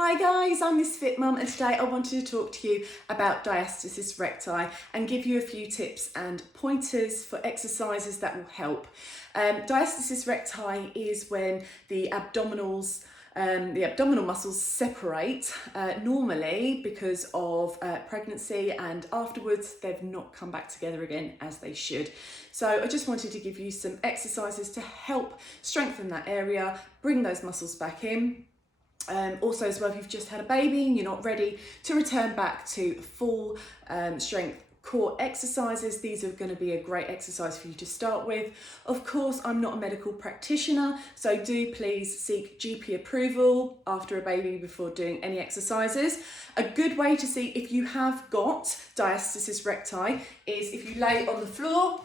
Hi guys, I'm Thisfitmum and today I wanted to talk to you about Diastasis recti and give you a few tips and pointers for exercises that will help. Diastasis recti is when the abdominal muscles separate normally because of pregnancy, and afterwards they've not come back together again as they should. So I just wanted to give you some exercises to help strengthen that area, bring those muscles back in. Also as well, if you've just had a baby and you're not ready to return back to full strength core exercises, these are going to be a great exercise for you to start with. Of course, I'm not a medical practitioner, so do please seek GP approval after a baby before doing any exercises. A good way to see if you have got Diastasis recti is if you lay on the floor,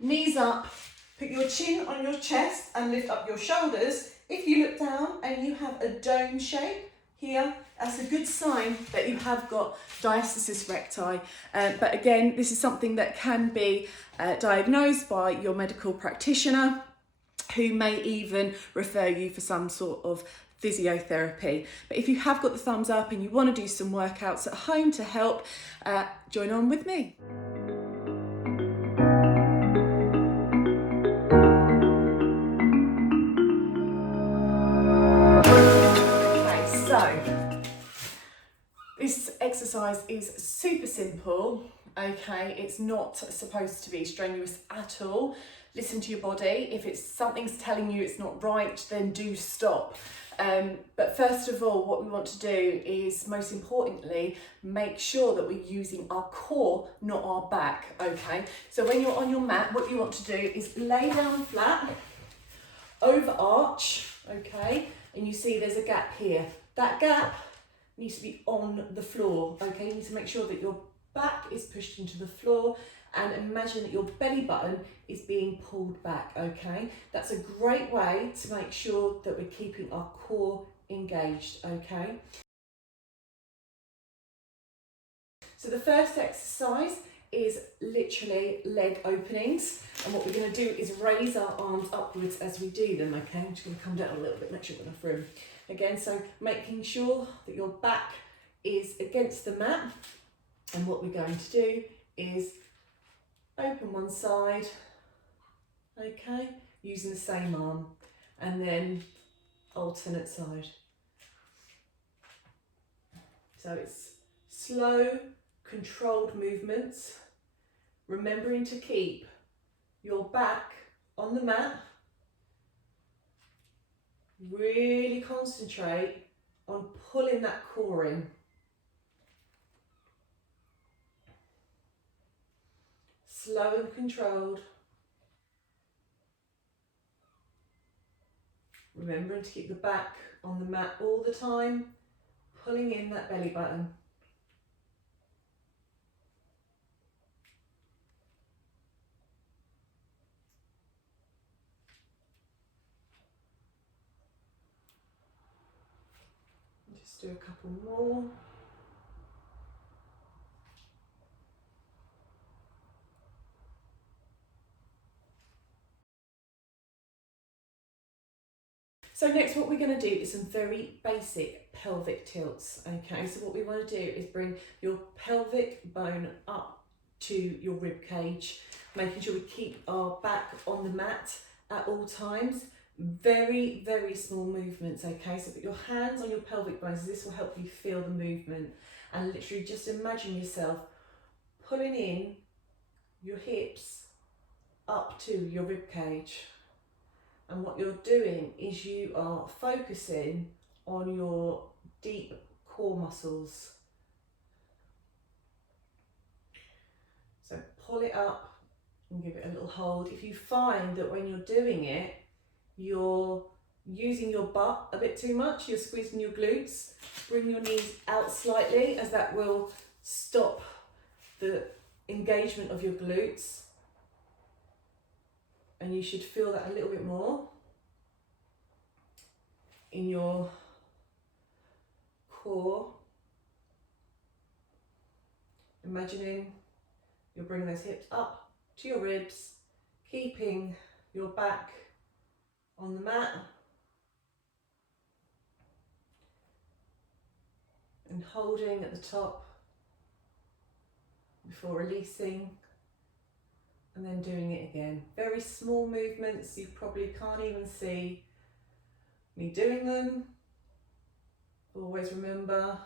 knees up, put your chin on your chest and lift up your shoulders. If you look down and you have a dome shape here, that's a good sign that you have got Diastasis recti. But again, this is something that can be diagnosed by your medical practitioner, who may even refer you for some sort of physiotherapy. But if you have got the thumbs up and you want to do some workouts at home to help, join on with me. This exercise is super simple, okay? It's not supposed to be strenuous at all. Listen to your body. If something's telling you it's not right, then do stop. But first of all, what we want to do is, most importantly, make sure that we're using our core, not our back, okay? So when you're on your mat, what you want to do is lay down flat, overarch, okay? And you see there's a gap here. That gap needs to be on the floor, okay? You need to make sure that your back is pushed into the floor and imagine that your belly button is being pulled back, okay? That's a great way to make sure that we're keeping our core engaged, okay? So the first exercise is literally leg openings, and what we're going to do is raise our arms upwards as we do them, okay? I'm just going to come down a little bit, make sure we've got enough room. Again, so making sure that your back is against the mat, and what we're going to do is open one side, okay, using the same arm, and then alternate side. So it's slow, controlled movements, remembering to keep your back on the mat. Really concentrate on pulling that core in. Slow and controlled. Remembering to keep the back on the mat all the time, pulling in that belly button. Just do a couple more. So next, what we're going to do is some very basic pelvic tilts, okay? So what we want to do is bring your pelvic bone up to your rib cage, making sure we keep our back on the mat at all times. Very, very small movements, okay? So put your hands on your pelvic bones. This will help you feel the movement, and literally just imagine yourself pulling in your hips up to your rib cage. And what you're doing is you are focusing on your deep core muscles. So pull it up and give it a little hold. If you find that when you're doing it, you're using your butt a bit too much, you're squeezing your glutes, bring your knees out slightly, as that will stop the engagement of your glutes. And you should feel that a little bit more in your core. Imagining you're bringing those hips up to your ribs, keeping your back on the mat. and holding at the top before releasing, and then doing it again. Very small movements, you probably can't even see me doing them. Always remember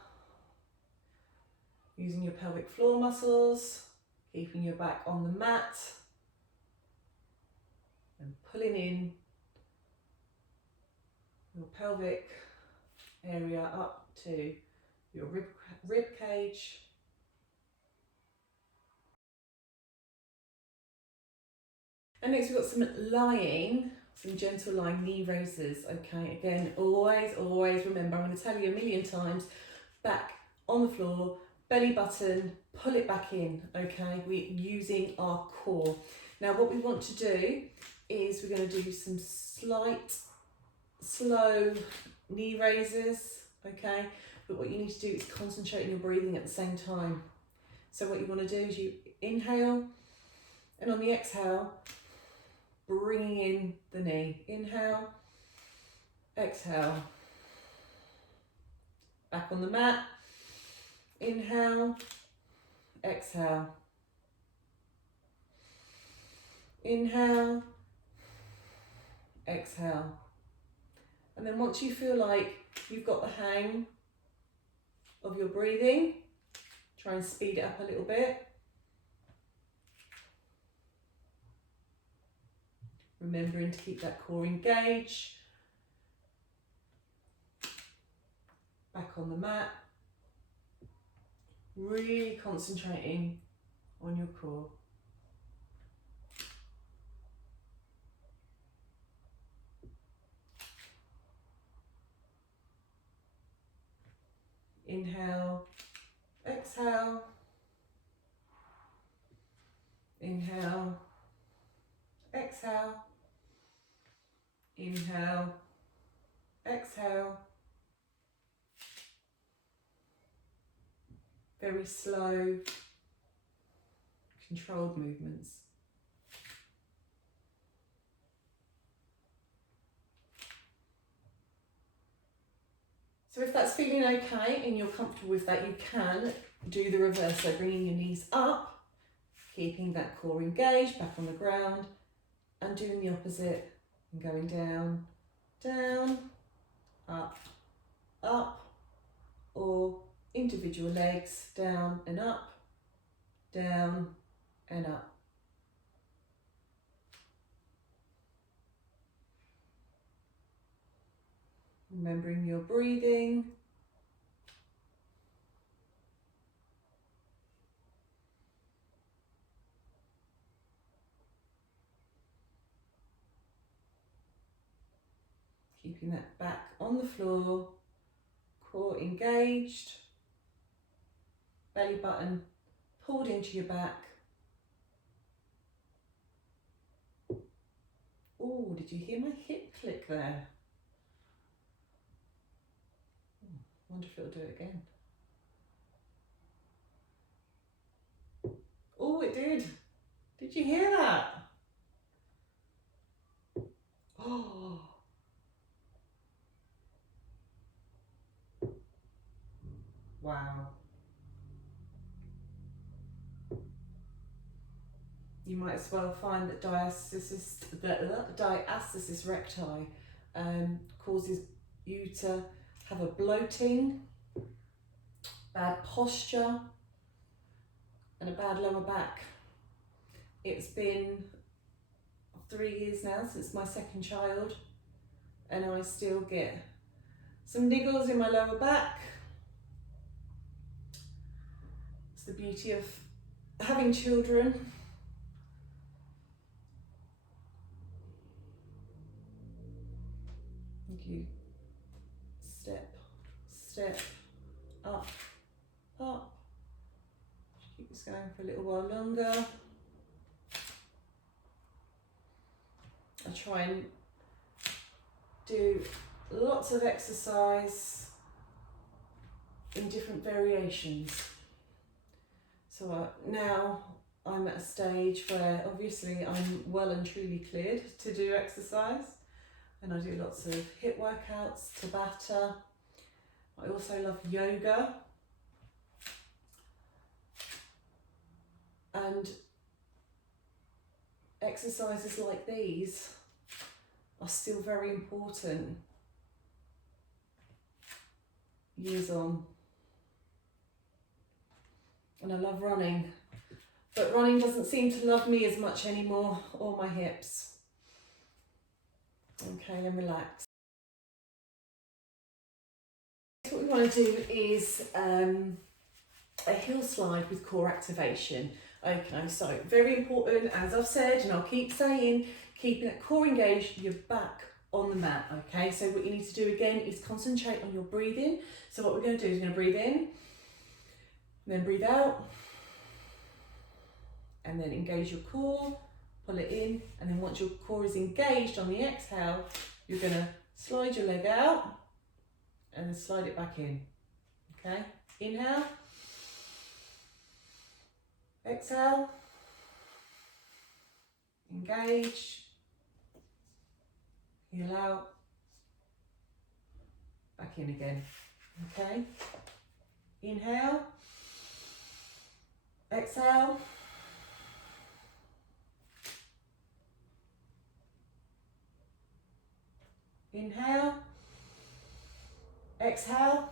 using your pelvic floor muscles, keeping your back on the mat, and pulling in your pelvic area up to your rib cage. And next we've got some lying, some gentle lying knee raises. Okay, again, always remember, I'm going to tell you a million times, back on the floor, belly button, pull it back in. Okay, we're using our core. Now what we want to do is we're going to do some slight, slow knee raises. Okay, but what you need to do is concentrate on your breathing at the same time. So what you want to do is you inhale, and on the exhale, bringing in the knee. Inhale, exhale. Back on the mat. Inhale, exhale. Inhale, exhale. And then once you feel like you've got the hang of your breathing, try and speed it up a little bit. Remembering to keep that core engaged. Back on the mat. Really concentrating on your core. Inhale, exhale. Inhale, exhale. Inhale, exhale. Very slow, controlled movements. So if that's feeling okay and you're comfortable with that, you can do the reverse. So bringing your knees up, keeping that core engaged, back on the ground, and doing the opposite and going down, down, up, up, or individual legs, down and up, down and up. Remembering your breathing. Keeping that back on the floor, core engaged, belly button pulled into your back. Oh, did you hear my hip click there? Wonder if it'll do it again. Oh, it did. Did you hear that? Oh. Wow. You might as well find that diastasis recti causes you to have a bloating, bad posture, and a bad lower back. It's been 3 years now since my second child, and I still get some niggles in my lower back. It's the beauty of having children. You step, step, up, up. Keep this going for a little while longer. I try and do lots of exercise in different variations. So now I'm at a stage where obviously I'm well and truly cleared to do exercise. And I do lots of hip workouts, Tabletop. I also love yoga. And exercises like these are still very important years on. And I love running, but running doesn't seem to love me as much anymore, or my hips. Okay, then relax. What we want to do is a heel slide with core activation. Okay, so very important, as I've said, and I'll keep saying, keeping that core engaged, your back on the mat. Okay, so what you need to do again is concentrate on your breathing. So what we're going to do is we're going to breathe in, then breathe out, and then engage your core, pull it in, and then once your core is engaged on the exhale, you're going to slide your leg out and then slide it back in. Okay, inhale, exhale, engage, heel out, back in again. Okay, inhale, exhale, inhale, exhale,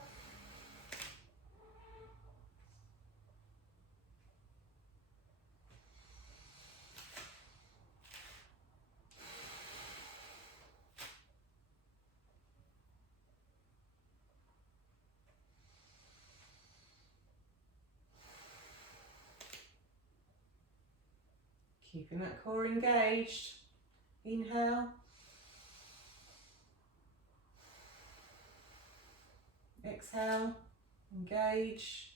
keeping that core engaged. Inhale, exhale, engage,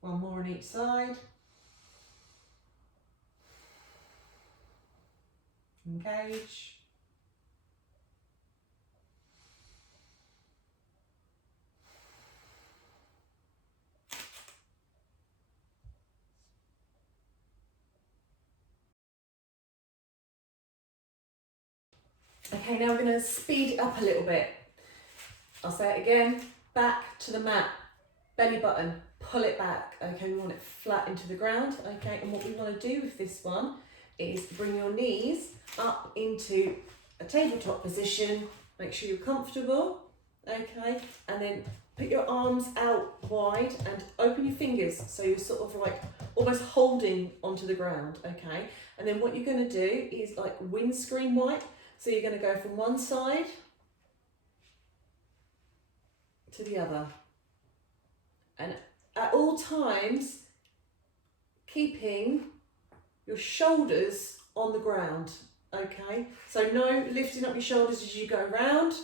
one more on each side. Engage. Okay, now we're going to speed it up a little bit. I'll say it again, back to the mat, belly button, pull it back. Okay, we want it flat into the ground. Okay, and what we want to do with this one is bring your knees up into a tabletop position. Make sure you're comfortable. Okay, and then put your arms out wide and open your fingers so you're sort of like almost holding onto the ground. Okay, and then what you're going to do is like windscreen wipe. So you're going to go from one side to the other, and at all times keeping your shoulders on the ground. Okay, so no lifting up your shoulders as you go round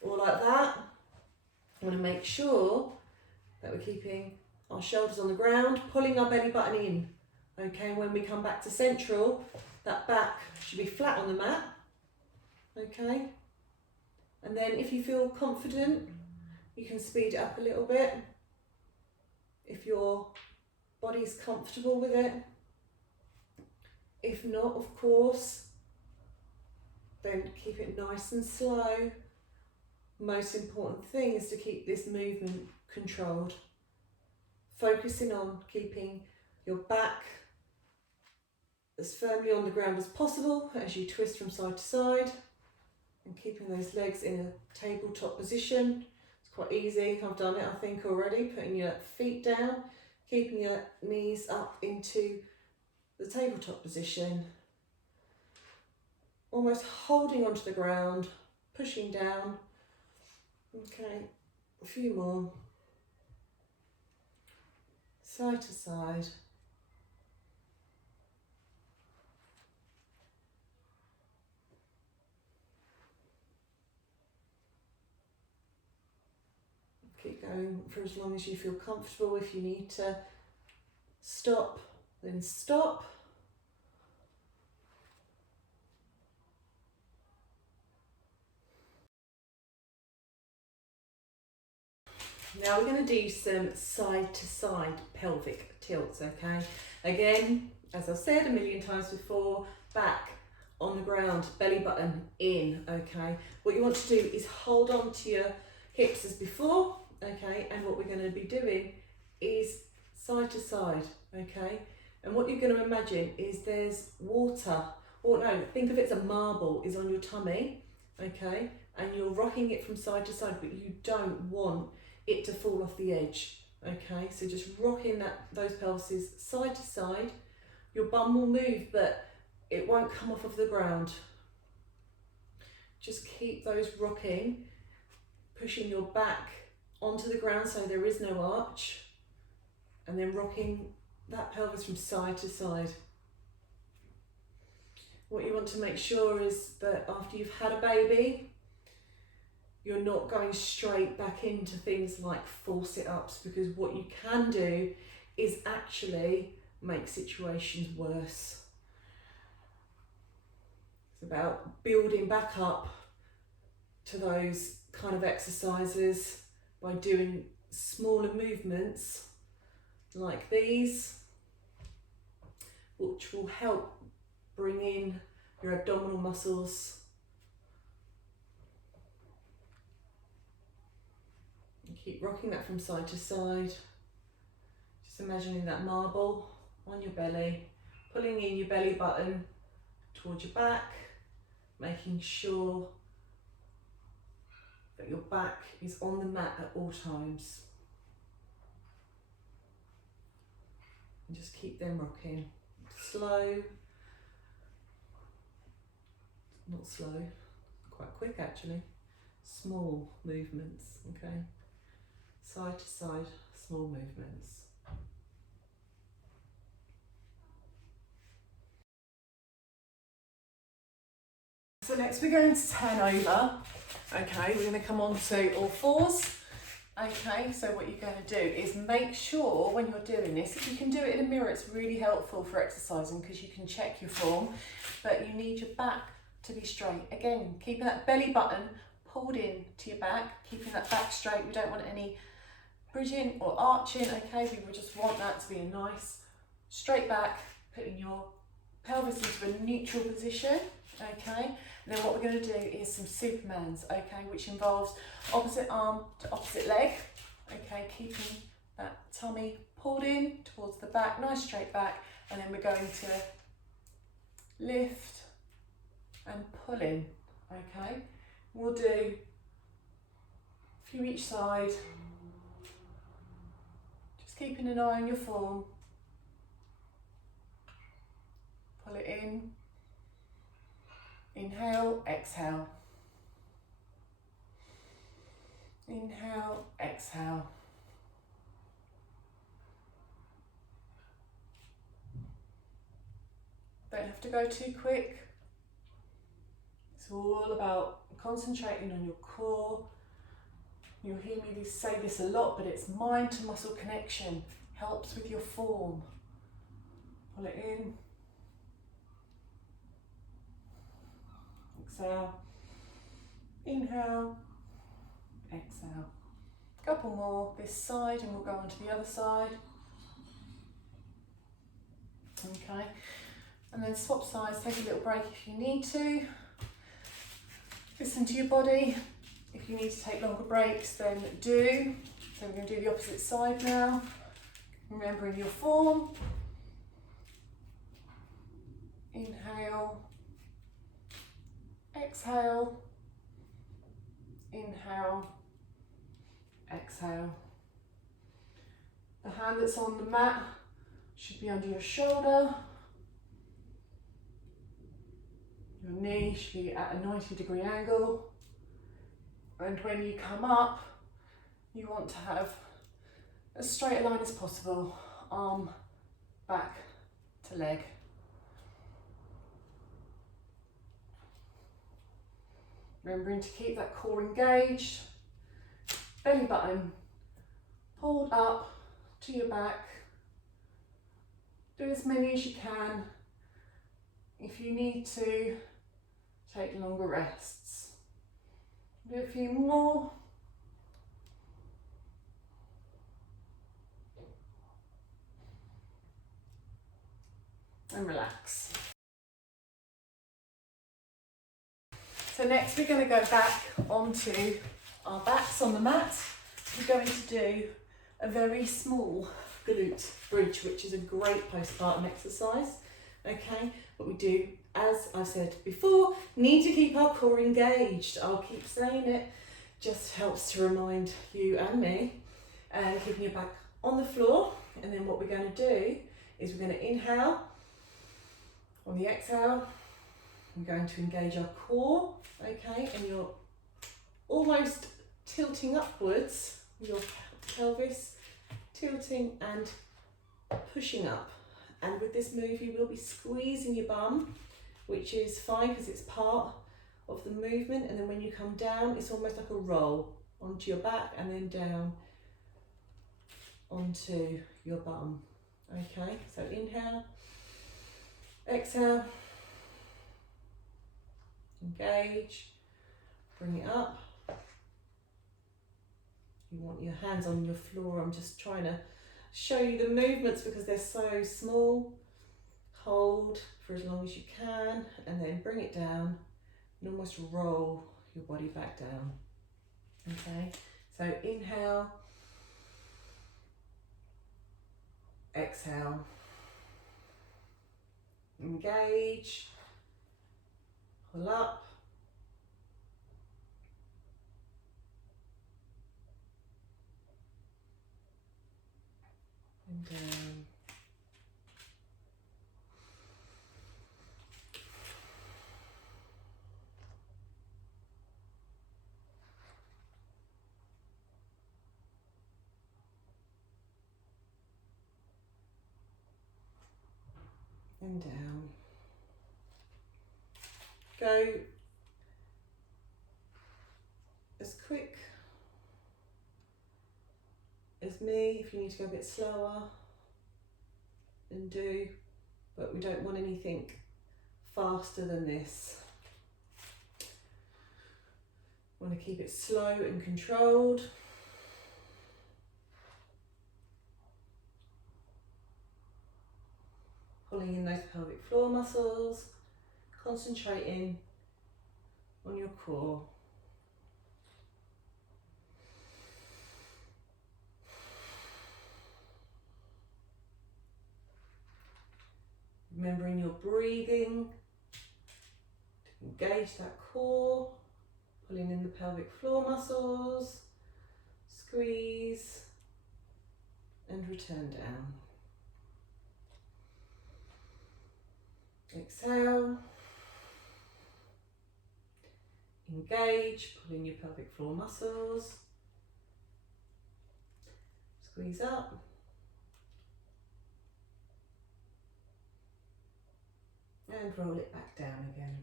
or like that. I want to make sure that we're keeping our shoulders on the ground, pulling our belly button in. Okay, when we come back to central, that back should be flat on the mat. Okay, and then if you feel confident, you can speed it up a little bit if your body's comfortable with it. If not, of course, then keep it nice and slow. Most important thing is to keep this movement controlled, focusing on keeping your back as firmly on the ground as possible as you twist from side to side, and keeping those legs in a tabletop position. It's quite easy, I've done it I think already, putting your feet down, keeping your knees up into the tabletop position, almost holding onto the ground, pushing down. Okay, a few more, side to side. Keep going for as long as you feel comfortable. If you need to stop, then stop. Now we're going to do some side to side pelvic tilts, okay? Again, as I've said a million times before, back on the ground, belly button in, okay? What you want to do is hold on to your hips as before, okay? And what we're going to be doing is side to side, okay? And what you're going to imagine is there's water, or no, think of it as a marble is on your tummy, okay? And you're rocking it from side to side, but you don't want it to fall off the edge, okay? So just rocking those pelvises side to side. Your bum will move, but it won't come off of the ground. Just keep those rocking, pushing your back onto the ground so there is no arch, and then rocking that pelvis from side to side. What you want to make sure is that after you've had a baby, you're not going straight back into things like full sit-ups, because what you can do is actually make situations worse. It's about building back up to those kind of exercises by doing smaller movements like these, which will help bring in your abdominal muscles. And keep rocking that from side to side. Just imagining that marble on your belly, pulling in your belly button towards your back, making sure that your back is on the mat at all times. And just keep them rocking. Slow, not slow, quite quick actually. Small movements, okay? Side to side, small movements. So next we're going to turn over, okay? We're going to come on to all fours, okay? So what you're going to do is make sure when you're doing this, if you can do it in a mirror, it's really helpful for exercising because you can check your form, but you need your back to be straight. Again, keeping that belly button pulled in to your back, keeping that back straight. We don't want any bridging or arching, okay? We just want that to be a nice straight back, putting your pelvis into a neutral position, okay? And then what we're going to do is some Supermans, okay, which involves opposite arm to opposite leg, okay, keeping that tummy pulled in towards the back, nice straight back, and then we're going to lift and pull in, okay? We'll do a few each side, just keeping an eye on your form. Pull it in. Inhale, exhale. Inhale, exhale. Don't have to go too quick. It's all about concentrating on your core. You'll hear me say this a lot, but it's mind to muscle connection. Helps with your form. Pull it in. Exhale, inhale, exhale. Couple more this side and we'll go on to the other side. Okay, and then swap sides, take a little break if you need to. Listen to your body. If you need to take longer breaks, then do. So we're going to do the opposite side now. Remembering your form. Inhale. Exhale, inhale, exhale. The hand that's on the mat should be under your shoulder. Your knee should be at a 90-degree angle. And when you come up, you want to have as straight a line as possible, arm back to leg. Remembering to keep that core engaged, belly button pulled up to your back. Do as many as you can. If you need to, take longer rests. Do a few more. and relax. So next we're going to go back onto our backs on the mat. We're going to do a very small glute bridge, which is a great postpartum exercise. Okay, but we do, as I've said before, need to keep our core engaged. I'll keep saying it, just helps to remind you and me. And keeping your back on the floor, and then what we're going to do is we're going to inhale. On the exhale, we're going to engage our core, okay, and you're almost tilting upwards, your pelvis tilting and pushing up. And with this move you will be squeezing your bum, which is fine because it's part of the movement, and then when you come down it's almost like a roll onto your back and then down onto your bum. Okay, so inhale, exhale, engage, bring it up. You want your hands on your floor. I'm just trying to show you the movements because they're so small. Hold for as long as you can and then bring it down and almost roll your body back down. Okay, so inhale, exhale, engage, pull up, and down. And down. Go as quick as me. If you need to go a bit slower, then do, but we don't want anything faster than this. We want to keep it slow and controlled. Pulling in those pelvic floor muscles, concentrating on your core. Remembering your breathing, to engage that core, pulling in the pelvic floor muscles, squeeze and return down. Exhale, engage, pull in your pelvic floor muscles, squeeze up, and roll it back down again.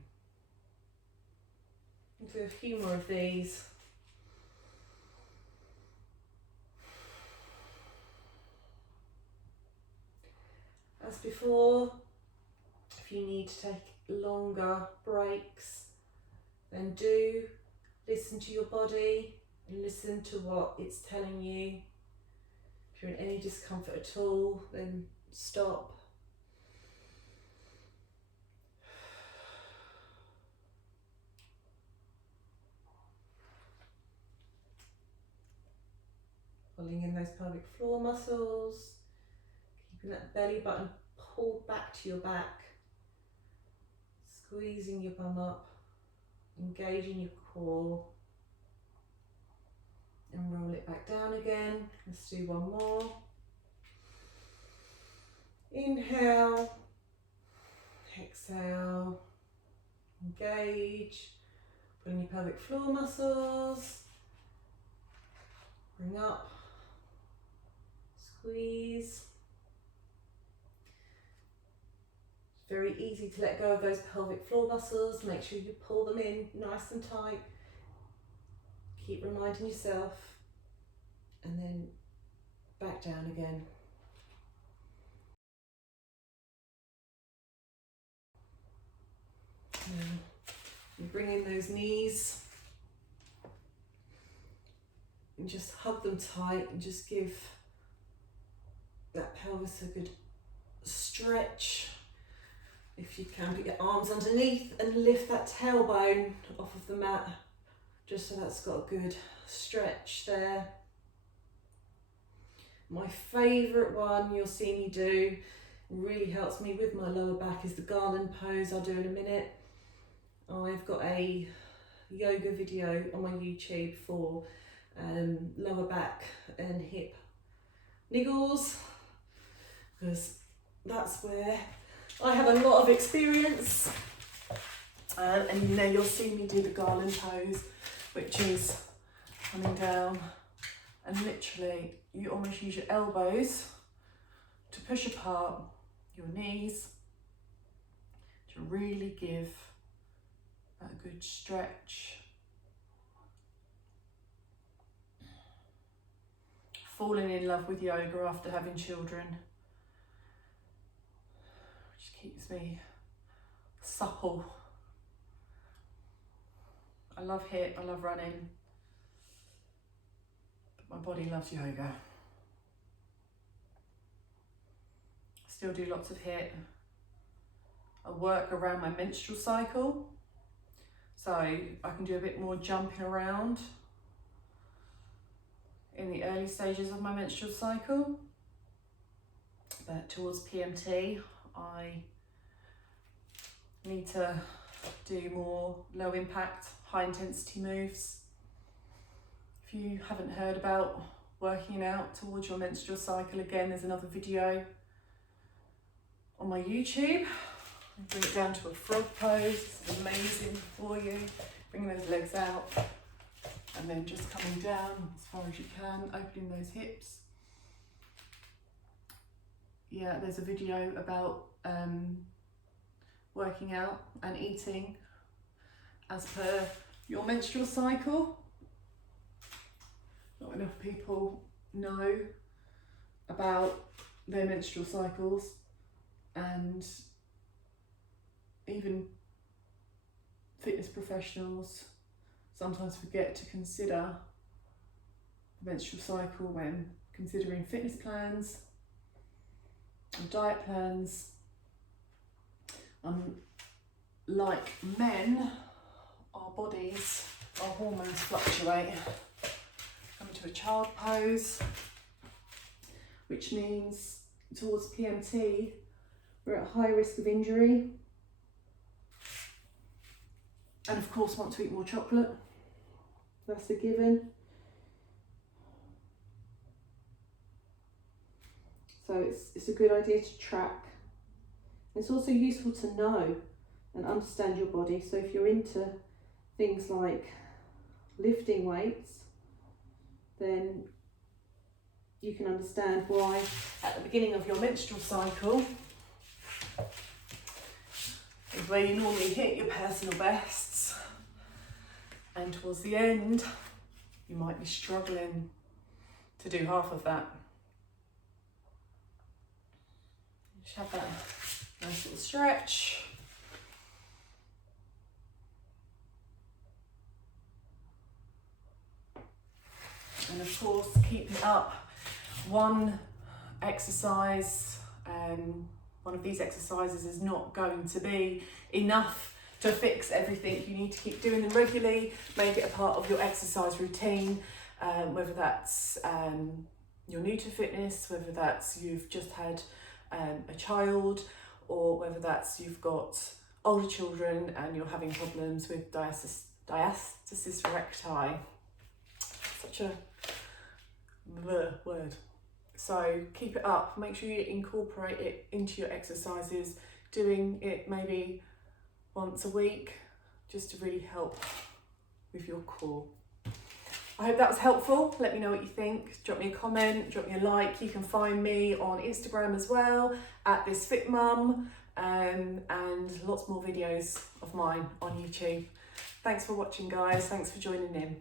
We'll do a few more of these. As before, if you need to take longer breaks, then do listen to your body and listen to what it's telling you. If you're in any discomfort at all, then stop. Pulling in those pelvic floor muscles, keeping that belly button pulled back to your back, squeezing your bum up, engaging your core, and roll it back down again. Let's do one more. Inhale, exhale, engage, put in your pelvic floor muscles, bring up, squeeze. Very easy to let go of those pelvic floor muscles. Make sure you pull them in nice and tight. Keep reminding yourself, and then back down again. Now, you bring in those knees and just hug them tight and just give that pelvis a good stretch. If you can, put your arms underneath and lift that tailbone off of the mat, just so that's got a good stretch there. My favourite one you'll see me do, really helps me with my lower back, is the garland pose. I'll do in a minute. I've got a yoga video on my YouTube for lower back and hip niggles, because that's where I have a lot of experience. And then you'll see me do the garland pose, which is coming down and literally you almost use your elbows to push apart your knees to really give that a good stretch. Falling in love with yoga after having children, which keeps me supple. I love HIIT, I love running, but my body loves yoga. Still do lots of HIIT. I work around my menstrual cycle, so I can do a bit more jumping around in the early stages of my menstrual cycle, but towards PMT I need to do more low impact, high intensity moves. If you haven't heard about working out towards your menstrual cycle, again, there's another video on my YouTube. Bring it down to a frog pose. It's amazing for you. Bring those legs out and then just coming down as far as you can, opening those hips. Yeah, there's a video about working out and eating as per your menstrual cycle. Not enough people know about their menstrual cycles, and even fitness professionals sometimes forget to consider the menstrual cycle when considering fitness plans and diet plans. Like men, our bodies, our hormones fluctuate. Coming to a child pose, which means towards PMT we're at high risk of injury, and of course want to eat more chocolate. That's a given. So it's a good idea to track. It's also useful to know and understand your body. So if you're into things like lifting weights, then you can understand why at the beginning of your menstrual cycle is where you normally hit your personal bests, and towards the end you might be struggling to do half of that. Just have that nice little stretch. And of course, keep it up. One exercise, one of these exercises is not going to be enough to fix everything. You need to keep doing them regularly, make it a part of your exercise routine, whether that's you're new to fitness, whether that's you've just had a child, or whether that's you've got older children and you're having problems with diastasis recti. Such a word. So keep it up, make sure you incorporate it into your exercises, doing it maybe once a week, just to really help with your core. I hope that was helpful. Let me know what you think. Drop me a comment, drop me a like. You can find me on Instagram as well, at Thisfitmum, and lots more videos of mine on YouTube. Thanks for watching, guys. Thanks for joining in.